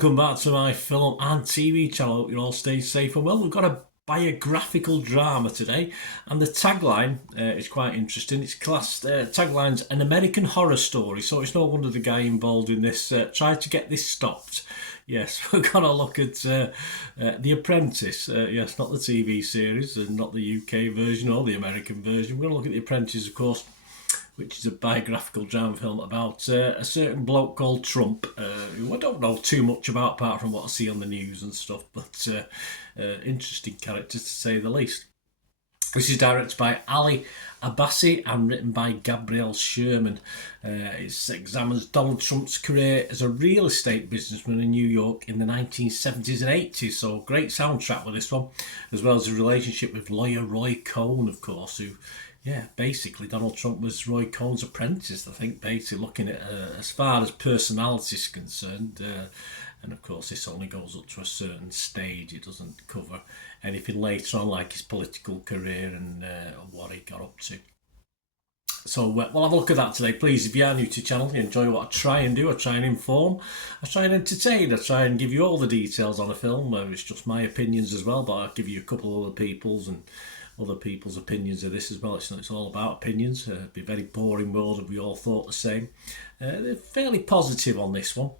welcome back to my film and TV channel. Hope you're all staying safe and well. We've got a biographical drama today, and the tagline is quite interesting. It's classed, tagline's an American horror story, so it's no wonder the guy involved in this tried to get this stopped. Yes, we're going to look at The Apprentice. Yes, not the TV series and not the UK version or the American version. We're going to look at The Apprentice, of course, which is a biographical drama film about a certain bloke called Trump, who I don't know too much about apart from what I see on the news and stuff, but interesting character to say the least. This is directed by Ali Abbasi and written by Gabrielle Sherman. It examines Donald Trump's career as a real estate businessman in New York in the 1970s and 80s. So great soundtrack with this one, as well as a relationship with lawyer Roy Cohn, of course, who, yeah, basically Donald Trump was Roy Cohn's apprentice, I think, basically looking at as far as personality is concerned. And of course, this only goes up to a certain stage. It doesn't cover anything later on, like his political career and what he got up to. So we'll have a look at that today. Please, if you are new to the channel, you enjoy what I try and do. I try and inform, I try and entertain, I try and give you all the details on a film, where it's just my opinions as well, but I'll give you a couple of other people's and other people's opinions of this as well. It's all about opinions. It'd be a very boring world if we all thought the same. They're fairly positive on this one.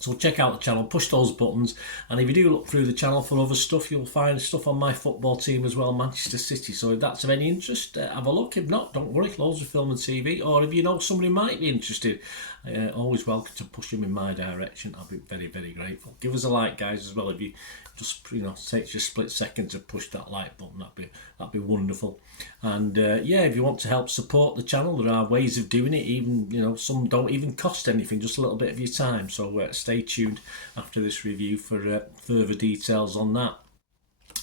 So check out the channel, push those buttons, and if you do look through the channel for other stuff, you'll find stuff on my football team as well, Manchester City. So if that's of any interest, have a look. If not, don't worry, loads of film and TV. Or if you know somebody might be interested, always welcome to push them in my direction. I'll be very, very grateful. Give us a like, guys, as well. If you just, takes you a split second to push that like button, that'd be wonderful. And yeah, if you want to help support the channel, there are ways of doing it. Even some don't even cost anything, just a little bit of your time. So stay tuned after this review for further details on that.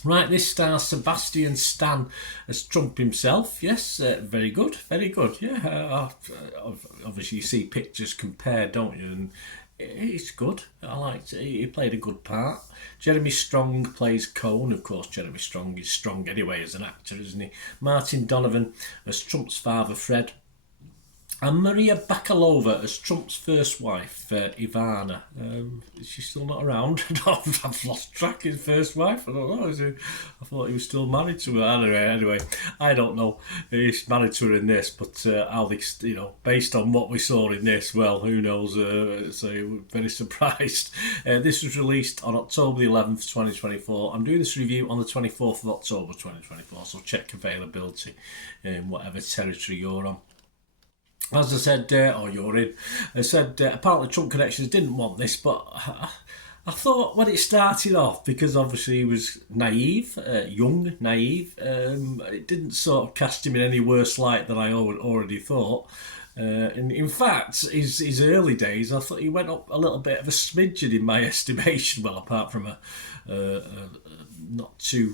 Right, this stars Sebastian Stan as Trump himself. Yes, very good, very good. Yeah, obviously you see pictures compared, don't you? And it's good. I liked it. He played a good part. Jeremy Strong plays Cohn. Of course, Jeremy Strong is strong anyway as an actor, isn't he? Martin Donovan as Trump's father, Fred. And Maria Bakalova as Trump's first wife, Ivana. Is she still not around? I've lost track of his first wife. I don't know. I thought he was still married to her. Anyway, I don't know. He's married to her in this, but how they, based on what we saw in this, well, who knows? So very surprised. This was released on October the 11th, 2024. I'm doing this review on the 24th of October, 2024. So check availability in whatever territory you're on. As I said, or you're in, I said apparently Trump Connections didn't want this, but I thought when it started off, because obviously he was naive, young, naive, it didn't sort of cast him in any worse light than I already thought. And in fact, his early days, I thought he went up a little bit of a smidgen in my estimation. Well, apart from a not too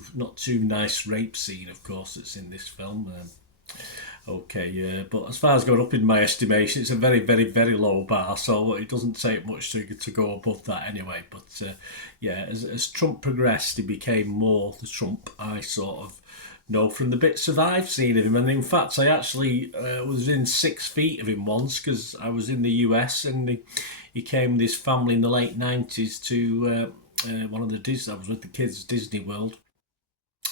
nice rape scene, of course, that's in this film. Okay, but as far as going up in my estimation, it's a very, very, very low bar, so it doesn't take much to go above that anyway. But yeah, as Trump progressed, he became more the Trump I sort of know from the bits that I've seen of him. And in fact, I actually was in 6 feet of him once, because I was in the US and he came with his family in the late 90s to one of the Disney. I was with the kids at Disney World.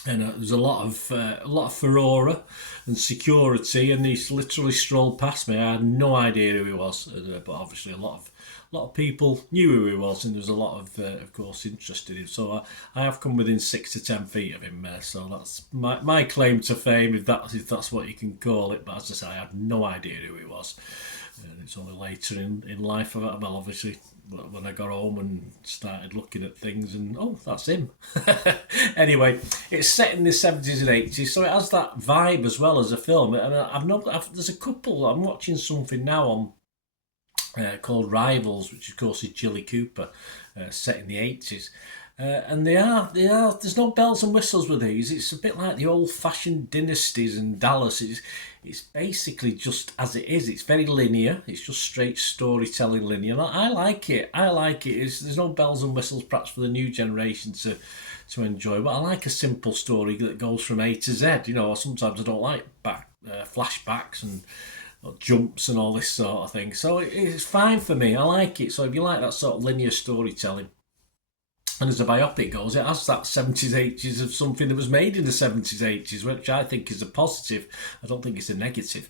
And there's a lot of furore and security, and he literally strolled past me. I had no idea who he was, but obviously a lot of people knew who he was, and there was a lot of course, interest in him. So I have come within 6 to 10 feet of him. So that's my claim to fame, if that's what you can call it. But as I say, I had no idea who he was. And it's only later in life, well, obviously, when I got home and started looking at things, and oh, that's him. Anyway, it's set in the 70s and 80s, so it has that vibe as well as a film. And there's a couple. I'm watching something now on called Rivals, which of course is Jilly Cooper, set in the 80s. And they are. There's no bells and whistles with these. It's a bit like the old-fashioned Dynasties and Dallas. It's basically just as it is. It's very linear. It's just straight storytelling linear. I like it. There's no bells and whistles, perhaps for the new generation to enjoy. But I like a simple story that goes from A to Z. Or sometimes I don't like flashbacks and jumps and all this sort of thing. So it's fine for me. I like it. So if you like that sort of linear storytelling, and as a biopic goes, it has that 70s, 80s of something that was made in the 70s, 80s, which I think is a positive. I don't think it's a negative.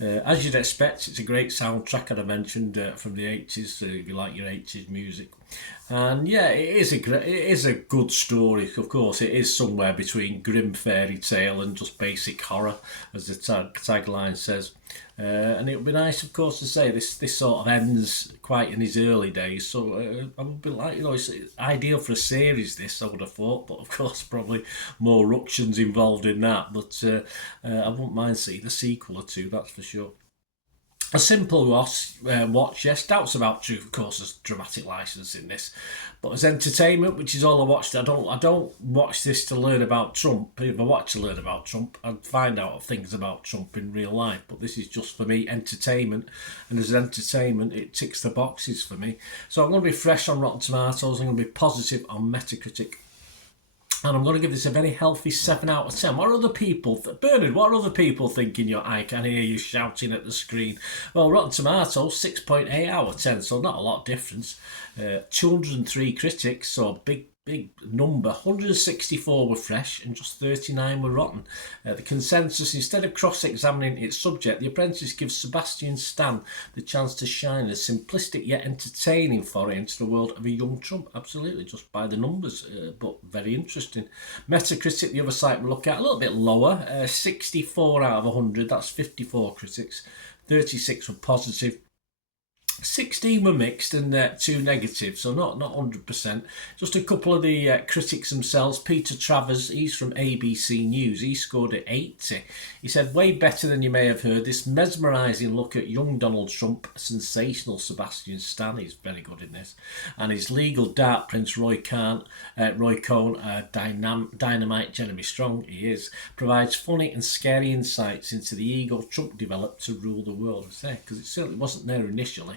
As you'd expect, it's a great soundtrack, as I mentioned, from the 80s, if you like your 80s music. And yeah, it is a good story. Of course, it is somewhere between grim fairy tale and just basic horror, as the tagline says. And it would be nice, of course, to say this sort of ends quite in his early days. So I would be like, it's ideal for a series. This I would have thought, but of course, probably more ructions involved in that. But I wouldn't mind seeing a sequel or two. That's for sure. A simple watch, yes. Doubts about truth, of course, there's dramatic licence in this, but as entertainment, which is all I watched. I don't watch this to learn about Trump. If I watch to learn about Trump, I'd find out things about Trump in real life. But this is just for me entertainment, and as entertainment, it ticks the boxes for me. So I'm going to be fresh on Rotten Tomatoes. I'm going to be positive on Metacritic. And I'm going to give this a very healthy 7 out of 10. What are other people... Bernard, what are other people thinking? I can hear you shouting at the screen. Well, Rotten Tomatoes, 6.8 out of 10, so not a lot of difference. 203 critics, so big number. 164 were fresh and just 39 were rotten. The consensus, instead of cross-examining its subject, The Apprentice gives Sebastian Stan the chance to shine a simplistic yet entertaining foray into the world of a young Trump. Absolutely, just by the numbers, but very interesting. Metacritic, the other site we look at, a little bit lower, 64 out of 100, that's 54 critics, 36 were positive, 16 were mixed and 2 negative, so not 100%. Just a couple of the critics themselves. Peter Travers, he's from ABC News, he scored at 80. He said, way better than you may have heard. This mesmerising look at young Donald Trump, sensational Sebastian Stan, he's very good in this, and his legal dart prince Roy Cohn, dynamite Jeremy Strong, he is, provides funny and scary insights into the ego Trump developed to rule the world, because it certainly wasn't there initially.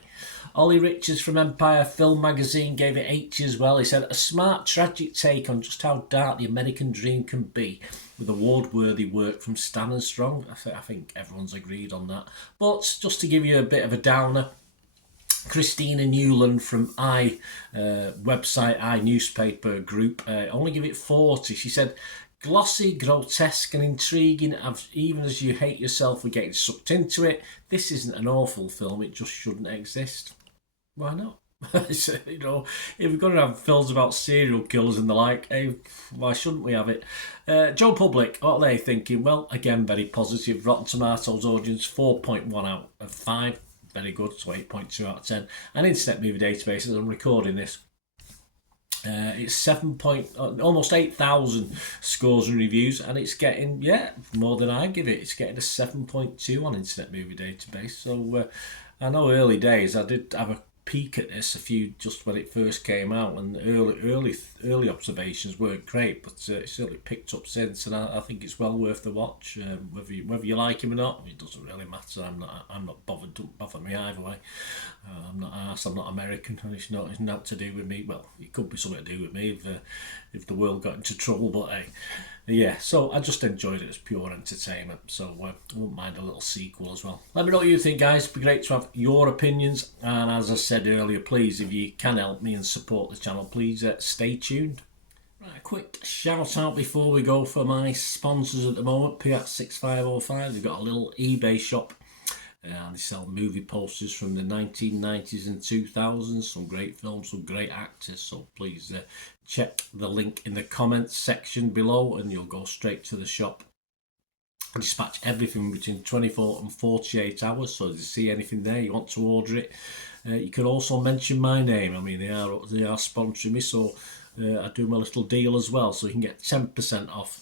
Ollie Richards from Empire Film Magazine gave it 80 as well. He said, a smart, tragic take on just how dark the American dream can be, with award-worthy work from Stan and Strong. I think everyone's agreed on that. But just to give you a bit of a downer, Christina Newland from website newspaper group only give it 40. She said, glossy, grotesque and intriguing, even as you hate yourself for getting sucked into it. This isn't an awful film, it just shouldn't exist. Why not? If we're going to have films about serial killers and the like, hey, why shouldn't we have it? Joe Public, what are they thinking? Well, again, very positive. Rotten Tomatoes audience, 4.1 out of 5. Very good, so 8.2 out of 10. And Internet Movie Database, as I'm recording this, it's almost 8,000 scores and reviews, and it's getting more than I give it. It's getting a 7.2 on Internet Movie Database. So I know early days. I did have a peek at this just when it first came out, and early observations weren't great, but it certainly picked up since, and I think it's well worth the watch. Whether you like him or not, it doesn't really matter. I'm not bothered. Don't bother me either way. I'm not arsed, I'm not American, and it's not to do with me. Well, it could be something to do with me if the world got into trouble, but hey. Yeah, so I just enjoyed it as pure entertainment, so I wouldn't mind a little sequel as well. Let me know what you think, guys. It'd be great to have your opinions, and as I said earlier, please, if you can help me and support the channel, please stay tuned. Right, a quick shout out before we go for my sponsors at the moment, Piat6505. They've got a little eBay shop. They sell movie posters from the 1990s and 2000s, some great films, some great actors, so please check the link in the comments section below and you'll go straight to the shop. I dispatch everything between 24 and 48 hours, so if you see anything there, you want to order it, you can also mention my name. I mean, they are sponsoring me, so I do my little deal as well, so you can get 10% off.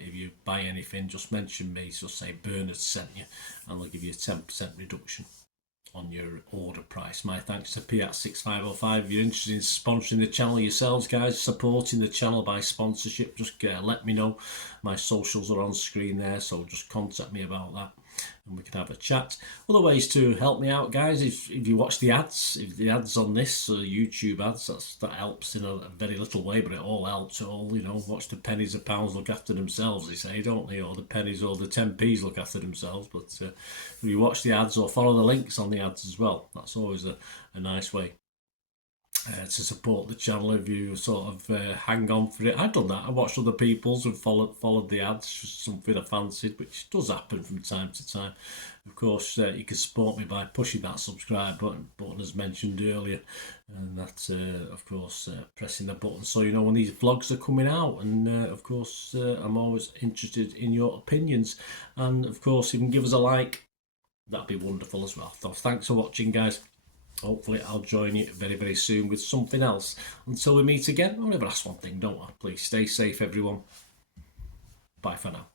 If you buy anything, just mention me, so say Bernard sent you, and they'll give you a 10% reduction on your order price. My thanks to Piat6505. If you're interested in sponsoring the channel yourselves, guys, supporting the channel by sponsorship, just let me know. My socials are on screen there, so just contact me about that. and we can have a chat. Other ways to help me out, guys, if you watch the ads, if the ads on this YouTube ads, that helps in a very little way, but it all helps. It all, you know, watch the pennies and pounds look after themselves, they say, don't they? Or the pennies or the 10p's look after themselves. But if you watch the ads or follow the links on the ads as well, that's always a nice way to support the channel. If you sort of hang on for it, I've done that. I watched other people's and followed the ads, something I fancied, which does happen from time to time. Of course, you can support me by pushing that subscribe button as mentioned earlier, and that of course pressing the button so you know when these vlogs are coming out. And of course I'm always interested in your opinions, and of course you can give us a like, that'd be wonderful as well. So thanks for watching, guys. Hopefully I'll join you very, very soon with something else. Until we meet again, I'll never ask one thing, don't I? Please stay safe, everyone. Bye for now.